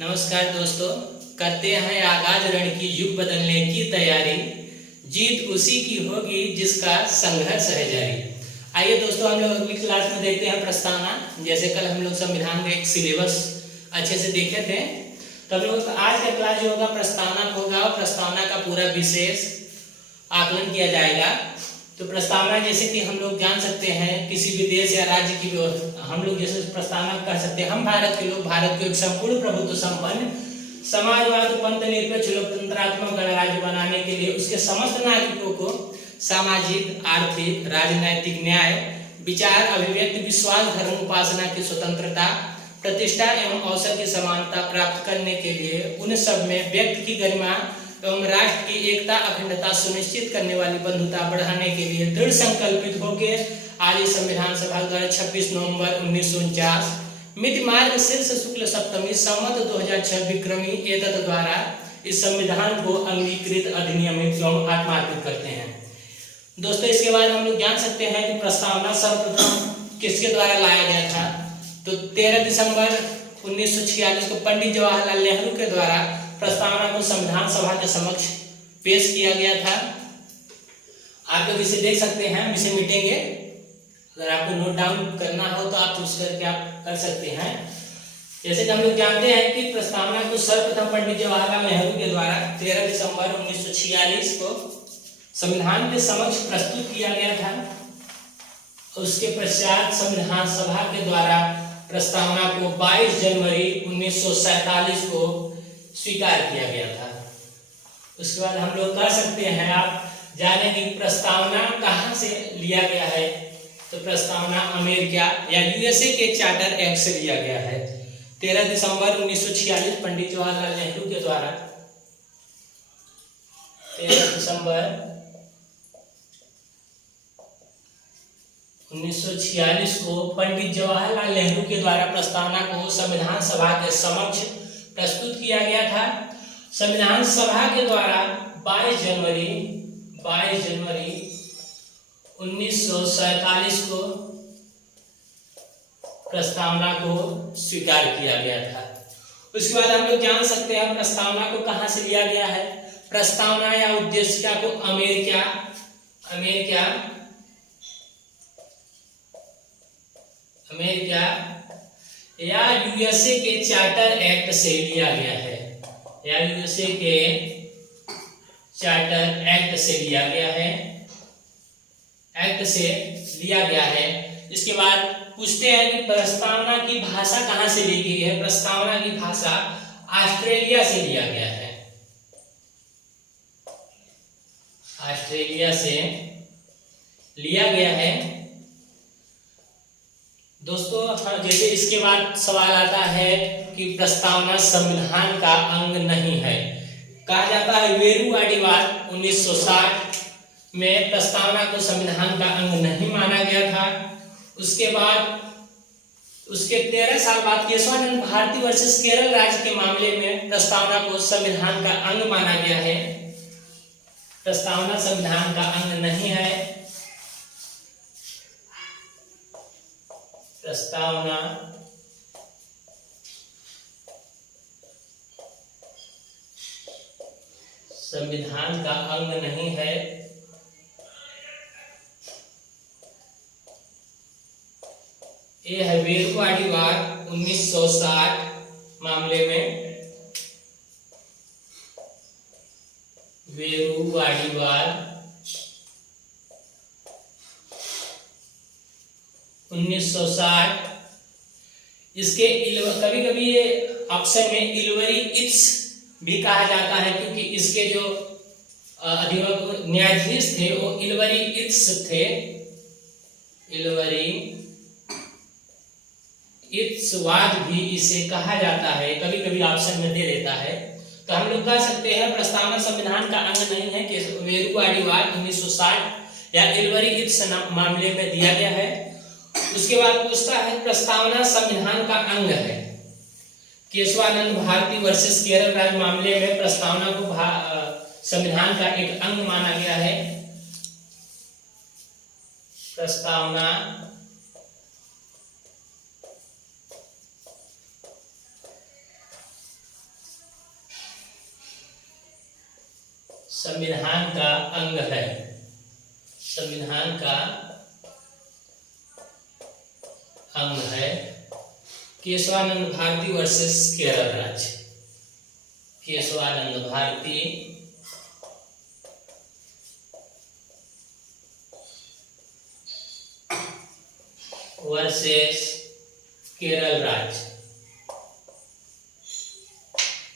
नमस्कार दोस्तों, करते हैं आगाज रण की युग बदलने की तैयारी। जीत उसी की होगी जिसका संघर्ष है जारी। आइए दोस्तों, हम लोग अगली क्लास में देखते हैं प्रस्तावना। जैसे कल हम लोग संविधान का एक सिलेबस अच्छे से देखे थे, तो हम लोग आज का क्लास जो होगा प्रस्तावना होगा और प्रस्तावना का पूरा विशेष आकलन किया जाएगा। तो प्रस्तावना जैसे कि हम लोग जान सकते हैं किसी भी देश या राज्य की हम लोग जैसे प्रस्तावना कह सकते हैं, हम भारत के लोग भारत को एक संपूर्ण प्रभुत्व संपन्न समाजवाद पंथ निरपेक्ष लोकतंत्रात्मक गणराज्य बनाने के लिए उसके समस्त नागरिकों को सामाजिक आर्थिक राजनैतिक न्याय विचार अभिव्यक्ति विश्वास धर्म उपासना की स्वतंत्रता प्रतिष्ठा एवं अवसर की समानता प्राप्त करने के लिए उन सब में व्यक्ति की गरिमा एवं राष्ट्र की एकता अखंडता सुनिश्चित करने वाली बंधुता बढ़ाने के लिए दृढ़ संकल्पित होकर आज संविधान सभा द्वारा 26 नवंबर 1949 मिति मार्ग शीर्ष शुक्ल सप्तमी संवत 2006 विक्रमी एतत् द्वारा इस संविधान को अंगीकृत अधिनियमित एवं आत्मार्पित करते हैं। दोस्तों, इसके बाद हम लोग जान सकते हैं कि प्रस्तावना सर्वप्रथम किसके द्वारा लाया गया था। तो 13 दिसंबर 1946 को पंडित जवाहरलाल नेहरू के द्वारा प्रस्तावना को संविधान सभा के समक्ष पेश किया गया था। आप लोग इसे देख सकते हैं, हम इसे मिटेंगे। अगर आपको नोट डाउन करना हो तो आप उस करके आप कर सकते हैं। जैसे कि हम लोग जानते हैं कि प्रस्तावना को सर्वप्रथम पंडित जवाहरलाल नेहरू के द्वारा 13 दिसंबर 1946 को संविधान के समक्ष प्रस्तुत किया गया था। उसके पश्चात संविधान सभा के द्वारा प्रस्तावना को 22 जनवरी 1947 को स्वीकार किया गया था। उसके बाद हम लोग कह सकते हैं, आप जाने की प्रस्तावना कहां से लिया गया है। तो प्रस्तावना अमेरिका या यूएसए के चार्टर एक्ट से लिया गया है। 13 दिसंबर 1946 पंडित जवाहरलाल नेहरू के द्वारा 13 दिसंबर 1946 को पंडित जवाहरलाल नेहरू के द्वारा प्रस्तावना को संविधान सभा के समक्ष प्रस्तुत किया गया था। संविधान सभा के द्वारा 22 जनवरी 1947 को प्रस्तावना को स्वीकार किया गया था। उसके बाद हम लोग जान सकते हैं प्रस्तावना को कहां से लिया गया है। प्रस्तावना या उद्देशिका को अमेरिका या यूएसए के चार्टर एक्ट से लिया गया है, या यूएसए के चार्टर एक्ट से लिया गया है। इसके बाद पूछते हैं कि प्रस्तावना की भाषा कहां से ली गई है। प्रस्तावना की भाषा ऑस्ट्रेलिया से लिया गया है। ऑस्ट्रेलिया से लिया गया है। दोस्तों, जैसे इसके बाद सवाल आता है कि प्रस्तावना संविधान का अंग नहीं है। कहा जाता है वेरुवादीवाद 1960 में प्रस्तावना को संविधान का अंग नहीं माना गया था। उसके बाद उसके 13 साल बाद केशवानंद भारती वर्सेस केरल राज्य के मामले में प्रस्तावना को संविधान का अंग माना गया है। प्रस्तावना संविधान का अंग नहीं है। प्रस्तावना संविधान का अंग नहीं है। यह है वेरुवादीवाद 1960 मामले में। वेरुवादीवाद 1960। इसके कभी कभी ये ऑप्शन में इल्वरी इट्स भी कहा जाता है, क्योंकि इसके जो न्यायाधीश थे वो इल्वरी इट्स थे। इल्वरी इत्सवाद भी इसे कहा जाता है, कभी कभी ऑप्शन में दे देता है। तो हम लोग कह सकते हैं प्रस्तावना संविधान का अंग नहीं है कि वेरुवादीवाद 1960 या इल्वरी इट्स मामले में दिया गया है। उसके बाद पूछता है प्रस्तावना संविधान का अंग है। केशवानंद भारती वर्सेस केरल राज्य मामले में प्रस्तावना को संविधान का एक अंग माना गया है। प्रस्तावना संविधान का अंग है। संविधान का अंग है। केशवानंद भारती वर्सेस केरल राज्य। केशवानंद भारती वर्सेस केरल राज्य।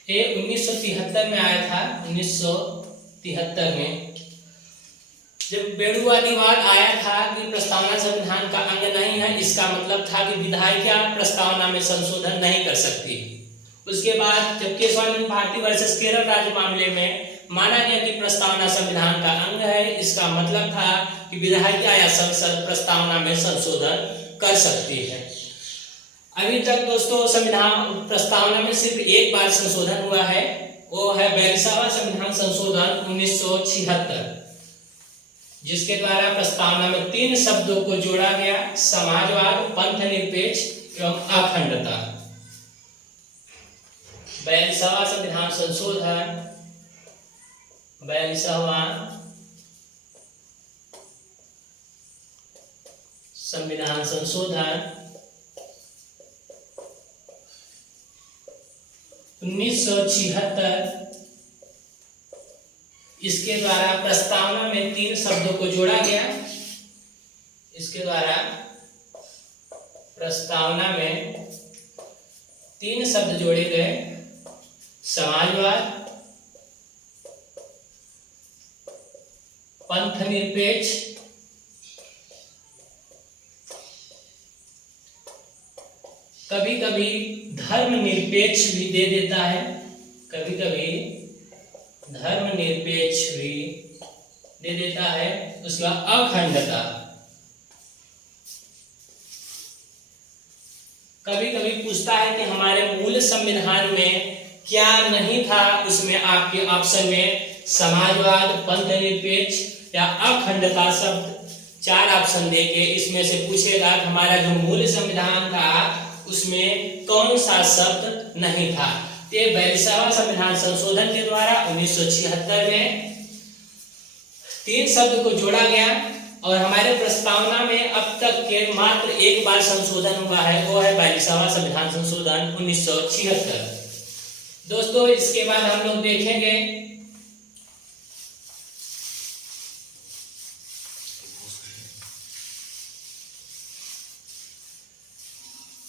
ये 1973 में आया था। 1973 में जब बेड़ुवादीवाद आया था कि प्रस्तावना संविधान का अंग नहीं है, इसका मतलब था कि विधायिका प्रस्तावना में संशोधन नहीं कर सकती। उसके बाद जब केशवानंद भारती वर्सेस केरल राज्य मामले में माना गया कि प्रस्तावना संविधान का अंग है, इसका मतलब था कि विधायिका या संसद प्रस्तावना में संशोधन कर सकती है। अभी तक दोस्तों संविधान प्रस्तावना में सिर्फ एक बार संशोधन हुआ है, वो है 42वां संविधान संशोधन 1976, जिसके द्वारा प्रस्तावना में 3 शब्दों को जोड़ा गया: समाजवाद, पंथ निरपेक्ष एवं अखंडता। 42वां संविधान संशोधन, 42वां संविधान संशोधन 1976, इसके द्वारा प्रस्तावना में 3 शब्दों को जोड़ा गया। इसके द्वारा प्रस्तावना में 3 शब्द जोड़े गए: समाजवाद, पंथ निरपेक्ष, कभी कभी धर्म निरपेक्ष भी दे देता है, कभी कभी धर्म निरपेक्ष भी दे देता है। उसके बाद अखंडता, कभी कभी पूछता है कि हमारे मूल संविधान में क्या नहीं था, उसमें आपके ऑप्शन में समाजवाद, पंथ निरपेक्ष या अखंडता शब्द 4 ऑप्शन देके इसमें से पूछेगा कि हमारा जो मूल संविधान था उसमें कौन सा शब्द नहीं था। तो 42वां संविधान संशोधन के द्वारा 1976 में 3 शब्द को जोड़ा गया और हमारे प्रस्तावना में अब तक के मात्र एक बार संशोधन हुआ है, वो है 42वां संविधान संशोधन 1976। दोस्तों इसके बाद हम लोग देखेंगे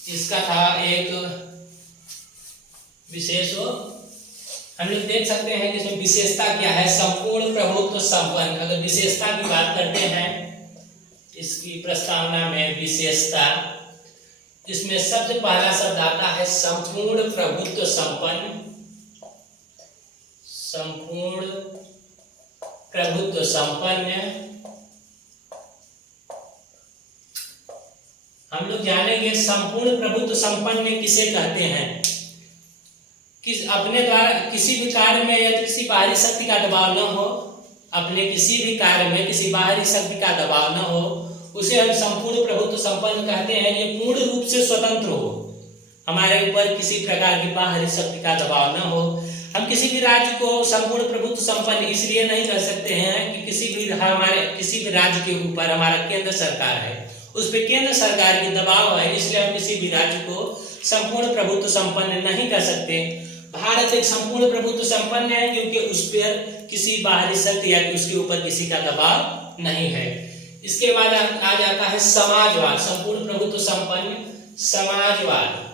इसका था एक विशेष, हम लोग देख सकते हैं कि इसमें विशेषता क्या है। संपूर्ण प्रभुत्व संपन्न। अगर विशेषता की बात करते हैं इसकी प्रस्तावना में विशेषता, इसमें सबसे पहला शब्द आता है संपूर्ण प्रभुत्व संपन्न। संपूर्ण प्रभुत्व संपन्न। हम लोग जानेंगे संपूर्ण प्रभुत्व संपन्न किसे कहते हैं। किस अपने द्वारा किसी भी कार्य में यदि किसी बाहरी शक्ति का दबाव न हो, अपने किसी भी कार्य में किसी बाहरी शक्ति का दबाव न हो, उसे हम संपूर्ण प्रभुत्व संपन्न कहते हैं। ये पूर्ण रूप से स्वतंत्र हो, हमारे ऊपर किसी प्रकार की बाहरी शक्ति का दबाव न हो। हम किसी भी राज्य को संपूर्ण प्रभुत्व संपन्न इसलिए नहीं कह सकते हैं कि किसी भी राज्य के ऊपर हमारा केंद्र सरकार है, उस पर केंद्र सरकार की दबाव है, इसलिए हम किसी भी राज्य को संपूर्ण प्रभुत्व संपन्न नहीं कर सकते। भारत एक संपूर्ण प्रभुत्व संपन्न है क्योंकि उस पर किसी बाहरी शक्ति या उसके ऊपर किसी का दबाव नहीं है। इसके बाद आ जाता है समाजवाद। संपूर्ण प्रभुत्व संपन्न समाजवाद।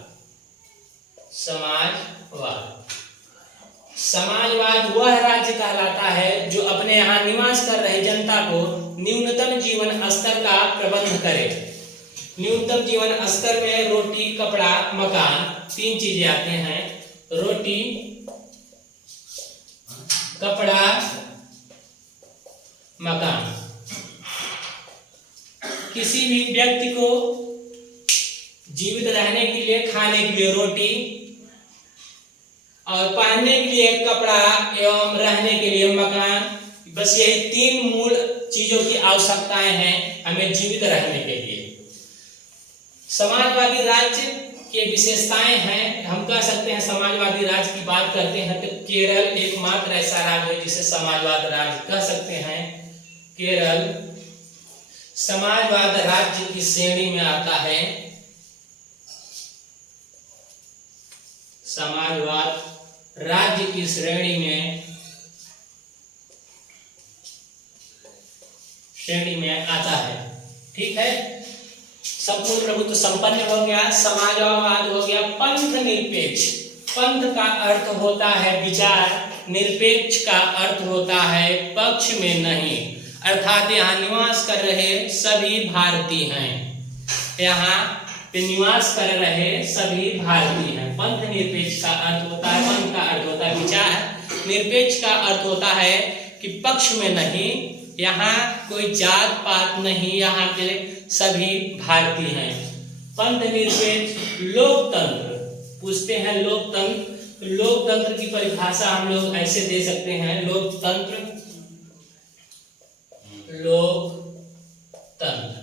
समाजवाद वह राज्य कहलाता है जो अपने यहाँ निवास कर रहे जनता को न्यूनतम जीवन स्तर का प्रबंध करे। न्यूनतम जीवन स्तर में रोटी, कपड़ा, मकान 3 चीजें आते हैं। रोटी, कपड़ा, मकान। किसी भी व्यक्ति को जीवित रहने के लिए, खाने के लिए रोटी और पहनने के लिए कपड़ा एवं रहने के लिए मकान, बस यही 3 मूल चीजों की आवश्यकताएं हैं हमें जीवित रहने के लिए। समाजवादी राज्य के विशेषताएं हैं, हम कह सकते हैं समाजवादी राज्य की बात करते हैं तो केरल एकमात्र ऐसा राज्य है जिसे समाजवाद राज्य कह सकते हैं। केरल समाजवाद राज्य की श्रेणी में आता है। समाजवाद राज्य की श्रेणी में आता है। ठीक है, संपूर्ण प्रभुत्व संपन्न हो गया, समाजवाद हो गया। पंथ निरपेक्ष, पंथ का अर्थ होता है विचार, निरपेक्ष का अर्थ होता है पक्ष में नहीं, अर्थात यहाँ निवास कर रहे सभी भारतीय हैं, यहाँ पे निवास कर रहे सभी भारतीय हैं। पंथ निरपेक्ष का अर्थ होता है, पंथ का अर्थ होता है विचार, निरपेक्ष का अर्थ होता है कि पक्ष में नहीं, यहाँ कोई जात पात नहीं, यहाँ के सभी भारतीय हैं। पंथ निरपेक्ष। लोकतंत्र, पूछते हैं लोकतंत्र, लोकतंत्र की परिभाषा हम लोग ऐसे दे सकते हैं। लोकतंत्र, लोकतंत्र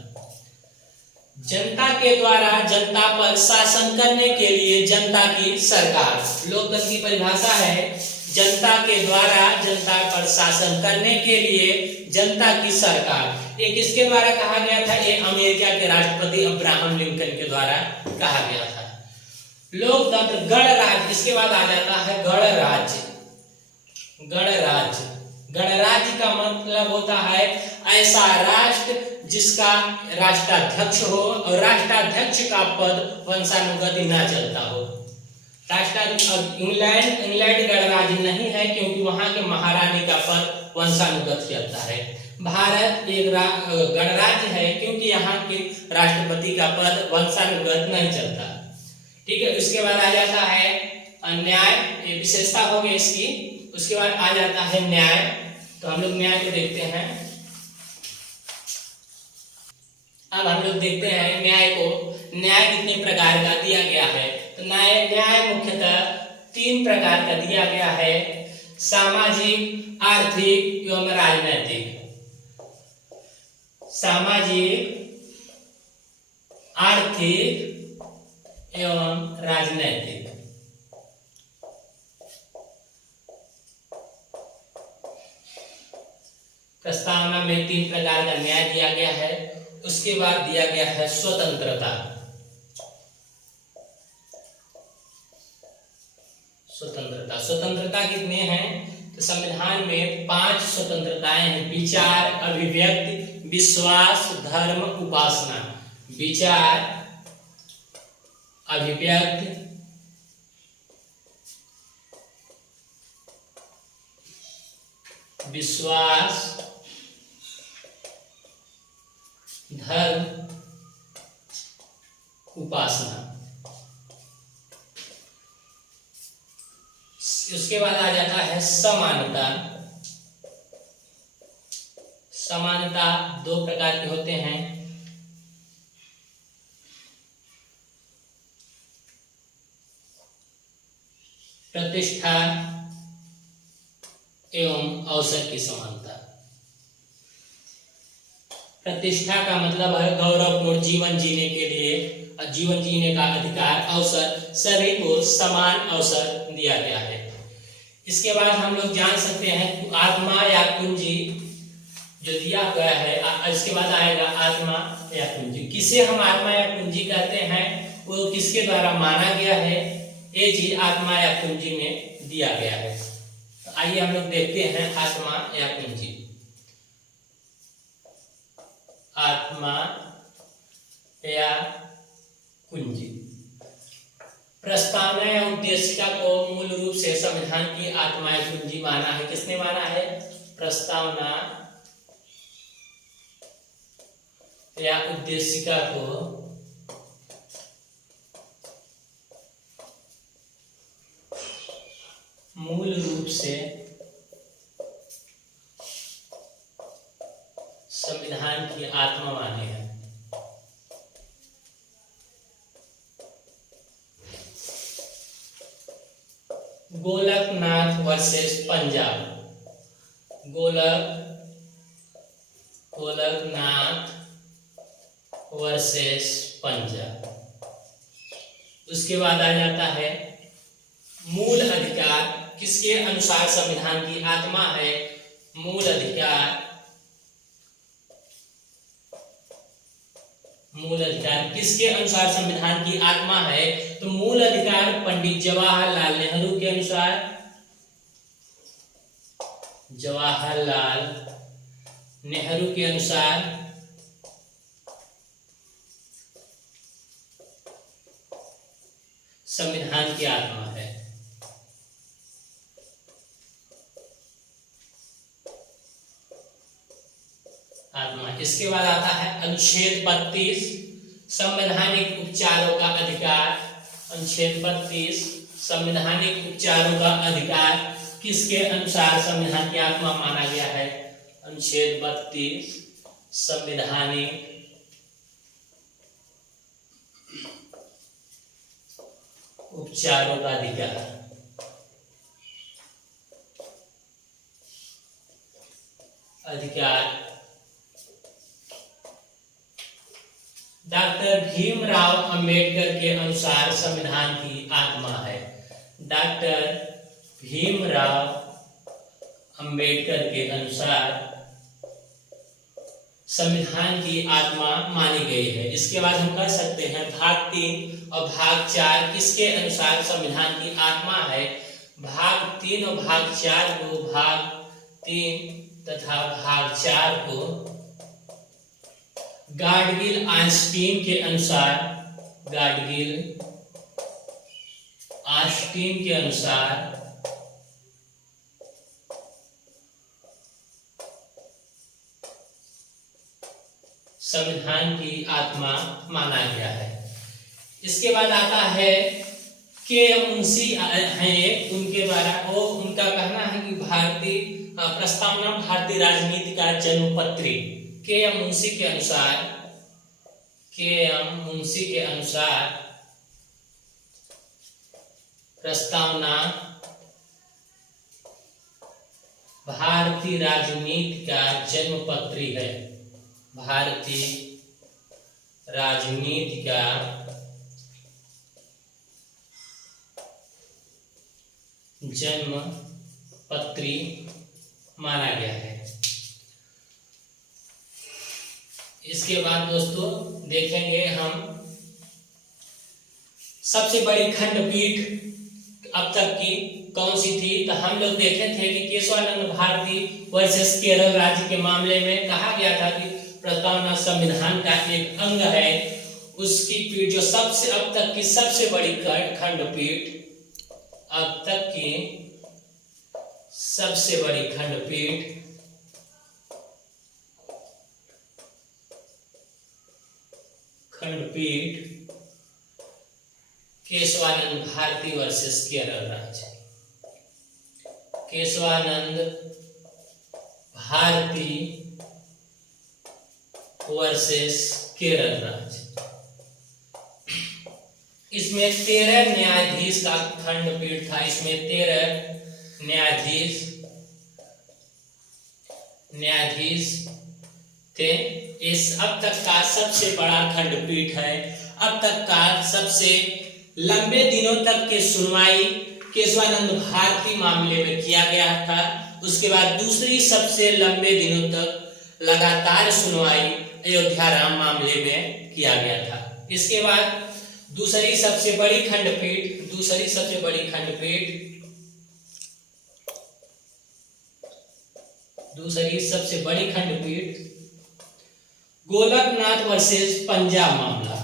जनता के द्वारा जनता पर शासन करने के लिए जनता की सरकार। लोकतंत्र की परिभाषा है जनता के द्वारा जनता पर शासन करने के लिए जनता की सरकार। ये किसके द्वारा कहा गया था? ये अमेरिका के राष्ट्रपति अब्राहम लिंकन के द्वारा कहा गया था। लोकतंत्र। गणराज्य, इसके बाद आ जाता है गणराज्य। गणराज्य, गणराज्य का मतलब होता है ऐसा राष्ट्र जिसका राष्ट्राध्यक्ष हो और राष्ट्राध्यक्ष का पद वंशानुगति न चलता हो। इंग्लैंड गणराज्य नहीं है क्योंकि वहां के महारानी का पद वंशानुगत चलता है। भारत एक गणराज्य है क्योंकि यहाँ के राष्ट्रपति का पद वंशानुगत नहीं चलता। ठीक है, उसके बाद आ जाता है न्याय, ये विशेषता हो गई इसकी। उसके बाद आ जाता है न्याय, तो हम लोग न्याय को देखते हैं। अब हम लोग देखते हैं न्याय को, न्याय कितने प्रकार का दिया गया है। तो न्याय मुख्यतः 3 प्रकार का दिया गया है, सामाजिक, आर्थिक एवं राजनैतिक। सामाजिक, आर्थिक एवं राजनैतिक। प्रस्तावना में 3 प्रकार का न्याय दिया गया है। उसके बाद दिया गया है स्वतंत्रता। स्वतंत्रता कितने हैं? तो संविधान में 5 स्वतंत्रताएं हैं। विचार, अभिव्यक्ति, विश्वास, धर्म, उपासना। विचार, अभिव्यक्ति, विश्वास, धर्म, उपासना। उसके बाद आ जाता है समानता। समानता 2 प्रकार के होते हैं। प्रतिष्ठा एवं अवसर की समानता। प्रतिष्ठा का मतलब है गौरवपूर्ण जीवन जीने के लिए, जीवन जीने का अधिकार, अवसर, सभी को समान अवसर दिया गया है। इसके बाद हम लोग जान सकते हैं आत्मा या कुंजी जो दिया गया है। इसके बाद आएगा आत्मा या कुंजी। किसे हम आत्मा या कुंजी कहते हैं, वो किसके द्वारा माना गया है, ये चीज आत्मा या कुंजी में दिया गया है। तो आइए हम लोग देखते हैं आत्मा या कुंजी। आत्मा या कुंजी। प्रस्तावना या उद्देशिका को मूल रूप से संविधान की आत्मा या कुंजी माना है। किसने माना है? प्रस्तावना या उद्देशिका को मूल रूप से संविधान की आत्मा माने हैं। गोलकनाथ वर्सेस पंजाब। गोलकनाथ वर्सेस पंजाब, उसके बाद आ जाता है मूल अधिकार, किसके अनुसार संविधान की आत्मा है? मूल अधिकार। मूल अधिकार किसके अनुसार संविधान की आत्मा है? तो मूल अधिकार पंडित जवाहरलाल नेहरू के अनुसार, जवाहरलाल नेहरू के अनुसार संविधान की आत्मा है। आत्मा। इसके बाद आता है अनुच्छेद 32 संवैधानिक उपचारों का अधिकार। अनुच्छेद 32 संवैधानिक उपचारों का अधिकार किसके अनुसार संविधान की आत्मा माना गया है? अनुच्छेद 32 संवैधानिक उपचारों का अधिकार। डॉक्टर भीमराव अंबेडकर के अनुसार संविधान की आत्मा है। डॉक्टर भीमराव अंबेडकर के अनुसार संविधान की आत्मा मानी गई है। इसके बाद हम कह सकते हैं भाग 3 और भाग 4 किसके अनुसार संविधान की आत्मा है? भाग 3 और भाग 4 को, भाग 3 तथा भाग 4 को गाडगिल आइंस्टीन के अनुसार, गाडगिल आइंस्टीन के अनुसार संविधान की आत्मा माना गया है। इसके बाद आता है के मुंशी हैं, उनके द्वारा वो उनका कहना है कि भारतीय प्रस्तावना भारतीय राजनीति का जन्मपत्री। के एम मुंशी के अनुसार, के एम मुंशी के अनुसार प्रस्तावना भारतीय राजनीति का जन्मपत्री है। भारतीय राजनीति का जन्मपत्री माना गया है। इसके बाद दोस्तों देखेंगे हम सबसे बड़ी खंडपीठ अब तक की कौन सी थी। तो हम लोग देखे थे कि केशवानंद भारती वर्सेस केरल राज्य के मामले में कहा गया था कि प्रस्तावना संविधान का एक अंग है। उसकी पीठ जो सबसे अब तक की सबसे बड़ी खंडपीठ, अब तक की सबसे बड़ी खंडपीठ केशवानंद भारती वर्सेस केरल राज्य। केशवानंद भारती वर्सेस केरल राज्य। इसमें 13 न्यायाधीश का खंडपीठ था। इसमें 13 न्यायाधीश थे। इस अब तक का सबसे बड़ा खंडपीठ है। अब तक का सबसे लंबे दिनों तक की सुनवाई केशवानंद भारती मामले में किया गया था। उसके बाद दूसरी सबसे लंबे दिनों तक लगातार सुनवाई अयोध्या राम मामले में किया गया था। इसके बाद दूसरी सबसे बड़ी खंडपीठ गोलकनाथ वर्सेस पंजाब मामला।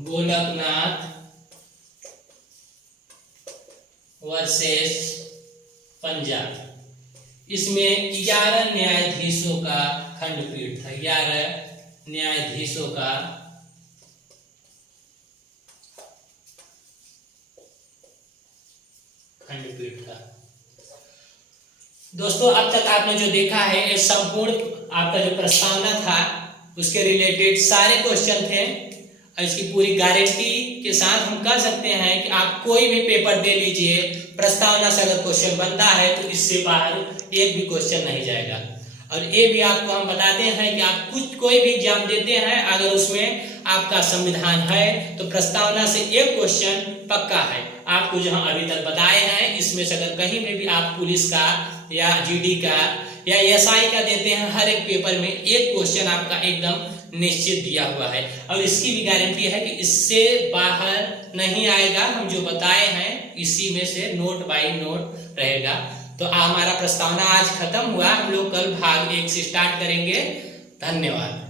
गोलकनाथ वर्सेस पंजाब। इसमें 11 न्यायाधीशों का खंडपीठ था। 11 न्यायाधीशों का खंडपीठ था। दोस्तों अब तक आपने जो देखा है ये संपूर्ण आपका जो प्रस्तावना था उसके रिलेटेड सारे क्वेश्चन थे। और इसकी पूरी गारंटी के साथ हम कह सकते हैं कि आप कोई भी पेपर दे लीजिए, प्रस्तावना से अगर क्वेश्चन बनता है तो इससे बाहर एक भी क्वेश्चन नहीं जाएगा। और ये भी आपको हम बताते हैं कि आप कोई भी एग्जाम देते हैं, अगर उसमें आपका संविधान है तो प्रस्तावना से एक क्वेश्चन पक्का है। आपको जहां अभी तक बताए हैं इसमें से अगर कहीं में भी आप पुलिस का या जीडी का या एसआई का देते हैं, हर एक पेपर में एक क्वेश्चन आपका एकदम निश्चित दिया हुआ है और इसकी भी गारंटी है कि इससे बाहर नहीं आएगा। हम जो बताए हैं इसी में से नोट बाय नोट रहेगा। तो हमारा प्रस्तावना आज खत्म हुआ, हम लोग कल भाग 1 से स्टार्ट करेंगे। धन्यवाद।